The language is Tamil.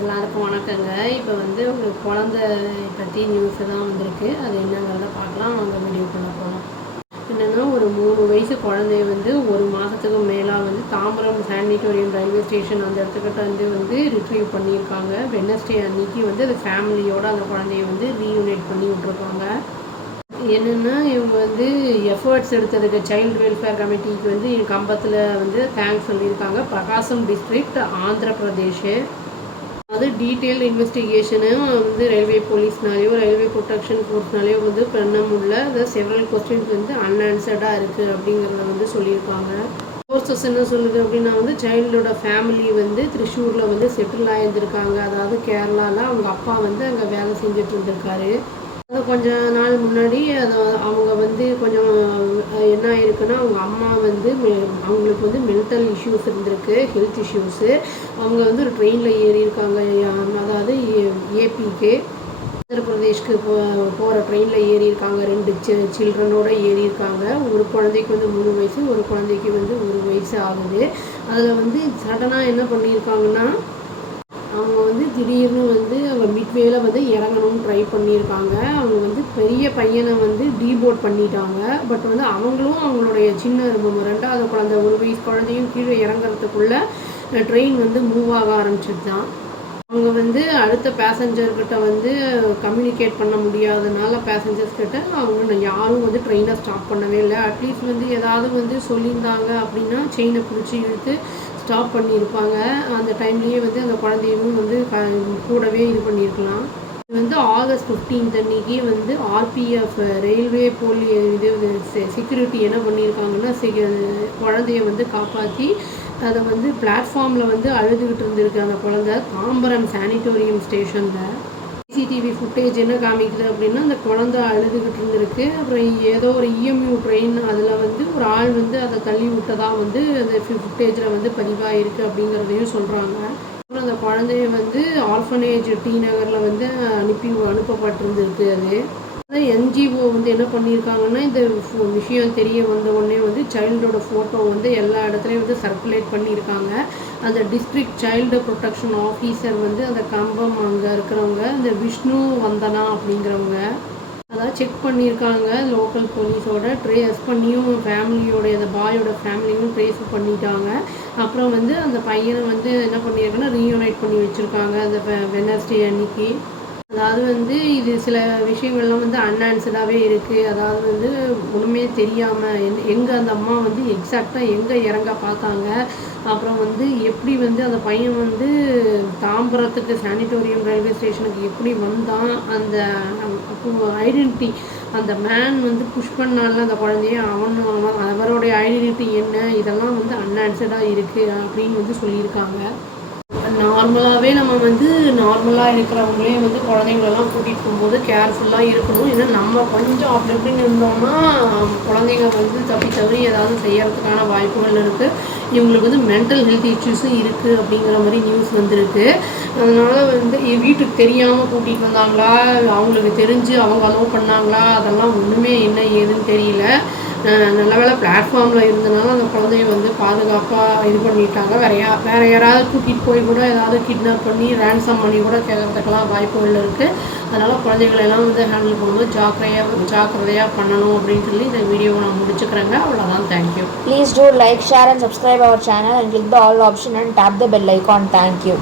எல்லாருக்கும் வணக்கங்க. இப்போ வந்து ஒரு குழந்தை பற்றி நியூஸு தான் வந்திருக்கு. அது என்னங்கிறத பார்க்கலாம். அவங்க வீடியோக்குள்ளே போகலாம். என்னென்னா, ஒரு 3 வயசு குழந்தைய வந்து 1 மாதத்துக்கு மேலாக வந்து தாம்பரம் சானிட்டோரியம் ரயில்வே ஸ்டேஷன் அந்த இடத்துக்கிட்ட வந்து ரிட்ரீவ் பண்ணியிருக்காங்க. வெட்னஸ்டே அன்னைக்கு வந்து அது ஃபேமிலியோடு அந்த குழந்தைய வந்து ரீயூனைட் பண்ணி விட்ருக்காங்க. என்னென்னா, இவங்க வந்து எஃபர்ட்ஸ் எடுத்ததுக்கு சைல்டு வெல்ஃபேர் கமிட்டிக்கு வந்து கம்பத்தில் வந்து தேங்க்ஸ் சொல்லியிருக்காங்க. பிரகாசம் டிஸ்ட்ரிக்ட், ஆந்திர பிரதேஷ். அது டீட்டெயில்டு இன்வெஸ்டிகேஷனு வந்து ரயில்வே போலீஸ்னாலேயோ ரயில்வே ப்ரொடெக்ஷன் ஃபோர்ஸ்னாலேயோ வந்து பண்ண முடியல. அது செவரல் கொஸ்டின்ஸ் வந்து அன்ஆன்சர்டாக இருக்குது அப்படிங்கிறத வந்து சொல்லியிருக்காங்க. சோர்சஸ் என்ன சொல்லுது அப்படின்னா வந்து சைல்டோட ஃபேமிலி வந்து திரிசூரில் வந்து செட்டில் ஆகியிருந்திருக்காங்க. அதாவது கேரளாவில் அவங்க அப்பா வந்து அங்கே வேலை செஞ்சுட்டு இருந்திருக்காரு. அது கொஞ்சம் நாள் முன்னாடி அவங்க வந்து கொஞ்சம் என்ன ஆயிருக்குன்னா, அவங்க அம்மா வந்து அவங்களுக்கு வந்து மென்டல் இஷ்யூஸ் இருந்திருக்கு, ஹெல்த் இஷ்யூஸு. அவங்க வந்து ஒரு ட்ரெயினில் ஏறியிருக்காங்க. அதாவது ஏபிக்கு ஆந்திர பிரதேஷ்க்கு போகிற ட்ரெயினில் ஏறியிருக்காங்க. 2 சில்ட்ரனோடு ஏறியிருக்காங்க. ஒரு குழந்தைக்கு வந்து 3 வயசு, ஒரு குழந்தைக்கு வந்து 1 வயசு ஆகுது. அதில் வந்து சடனாக என்ன பண்ணியிருக்காங்கன்னா, அவங்க வந்து திடீர்னு வந்து அவங்க மிட்வேல வந்து இறங்கணும்னு ட்ரை பண்ணியிருக்காங்க. அவங்க வந்து பெரிய பையனை வந்து டீபோர்ட் பண்ணிட்டாங்க. பட் வந்து அவங்களும் அவங்களுடைய சின்ன 2வது குழந்தை 1 வயசு குழந்தையும் கீழே இறங்குறதுக்குள்ளே ட்ரெயின் வந்து மூவ் ஆக ஆரம்பிச்சிட்டு தான். அவங்க வந்து அடுத்த பேசஞ்சர்கிட்ட வந்து கம்யூனிகேட் பண்ண முடியாதனால பேசஞ்சர்ஸ்கிட்ட அவங்க யாரும் வந்து ட்ரெயினை ஸ்டாப் பண்ணவே இல்லை. அட்லீஸ்ட் வந்து ஏதாவது வந்து சொல்லியிருந்தாங்க அப்படின்னா செயினை பிடிச்சி இழுத்து ஸ்டாப் பண்ணியிருப்பாங்க. அந்த டைம்லேயே வந்து அந்த குழந்தையும் வந்து கூடவே இது பண்ணியிருக்கலாம். இது வந்து ஆகஸ்ட் 15 அன்னைக்கு வந்து ஆர்பிஎஃப் ரயில்வே செக்யூரிட்டி என்ன பண்ணியிருக்காங்கன்னா, குழந்தைய வந்து காப்பாற்றி அதை வந்து பிளாட்ஃபார்மில் வந்து அழுதுகிட்டு இருந்திருக்கு அந்த குழந்தை. தாம்பரம் சானிட்டோரியம் ஸ்டேஷனில் சிசிடிவி ஃபுட்டேஜ் என்ன காமிக்குது அப்படின்னா, அந்த குழந்தை அழுதுகிட்டு இருந்திருக்கு. அப்புறம் ஏதோ ஒரு இஎம்யூ ட்ரெயின் அதில் வந்து ஒரு ஆள் வந்து அதை தள்ளி விட்டதாக வந்து அந்த ஃபுட்டேஜில் வந்து பதிவாகிருக்கு அப்படிங்கிறதையும் சொல்கிறாங்க. அப்புறம் அந்த குழந்தைய வந்து ஆர்ஃபனேஜ் டி நகரில் வந்து அனுப்பப்பட்டிருந்திருக்கு. அது என்ஜிஓ வந்து என்ன பண்ணியிருக்காங்கன்னா, இந்த விஷயம் தெரிய வந்த உடனே வந்து சைல்டோட ஃபோட்டோ வந்து எல்லா இடத்துலையும் வந்து சர்க்குலேட் பண்ணியிருக்காங்க. அந்த டிஸ்ட்ரிக்ட் சைல்டு ப்ரொடெக்ஷன் ஆஃபீஸர் வந்து அந்த கம்பம் அங்கே இருக்கிறவங்க இந்த விஷ்ணு வந்தனா அப்படிங்கிறவங்க அதாவது செக் பண்ணியிருக்காங்க. லோக்கல் போலீஸோட ட்ரேஸ் பண்ணியும் ஃபேமிலியோடைய அந்த பாயோட ஃபேமிலியும் ட்ரேஸ் பண்ணிட்டாங்க. அப்புறம் வந்து அந்த பையனை வந்து என்ன பண்ணியிருக்காங்கன்னா ரீயூனைட் பண்ணி வச்சுருக்காங்க அந்த வெட்னஸ்டே அன்னைக்கு. அதாவது வந்து இது சில விஷயங்கள்லாம் வந்து அன்ஆன்சர்டாகவே இருக்குது. அதாவது வந்து ஒன்றுமே தெரியாமல் எங்கே அந்த அம்மா வந்து எக்ஸாக்டாக எங்கே இறங்க பார்த்தாங்க, அப்புறம் வந்து எப்படி வந்து அந்த பையன் வந்து தாம்பரத்துக்கு சானிட்டோரியம் ரயில்வே ஸ்டேஷனுக்கு எப்படி வந்தான், அந்த ஐடென்டிட்டி அந்த மேன் வந்து புஷ் பண்ணால அந்த குழந்தைய அவருடைய ஐடென்டிட்டி என்ன, இதெல்லாம் வந்து அன்ஆன்சர்டாக இருக்குது அப்படின்னு வந்து சொல்லியிருக்காங்க. நார்மலாகவே நம்ம வந்து நார்மலாக இருக்கிறவங்களே வந்து குழந்தைங்களெல்லாம் கூட்டிகிட்டு போகும்போது கேர்ஃபுல்லாக இருக்கணும். ஏன்னா நம்ம கொஞ்சம் அப்படி இப்படின்னு இருந்தோம்னா குழந்தைங்க வந்து தவறி ஏதாவது செய்யறதுக்கான வாய்ப்புகள் இருக்குது. இவங்களுக்கு வந்து மென்டல் ஹெல்த் இஷ்யூஸும் இருக்குது அப்படிங்கிற மாதிரி நியூஸ் வந்திருக்கு. அதனால் வந்து வீட்டுக்கு தெரியாமல் கூட்டிகிட்டு வந்தாங்களா, அவங்களுக்கு தெரிஞ்சு அவங்க அலோவ் பண்ணாங்களா, அதெல்லாம் ஒன்றுமே என்ன ஏதுன்னு தெரியல. நல்ல வேளை பிளாட்ஃபார்மில் இருந்தனால அந்த குழந்தைய வந்து பாதுகாப்பாக இது பண்ணிட்டாங்க. வேறு யாராவது கூட்டிகிட்டு போய் கூட ஏதாவது கிட்னாப் பண்ணி ரேன்சம் பண்ணி கூட கேட்கறதுக்கெல்லாம் வாய்ப்புகள் இருக்குது. அதனால் குழந்தைகளெல்லாம் வந்து ஹேண்டில் பண்ணும்போது ஜாக்கிரதையாக பண்ணணும் அப்படின்னு சொல்லி இந்த வீடியோவை நான் முடிச்சுக்கிறேங்க. அவ்வளோதான். Thank you. Please do like, share and subscribe our channel and click the all option and tap the bell icon. Thank you.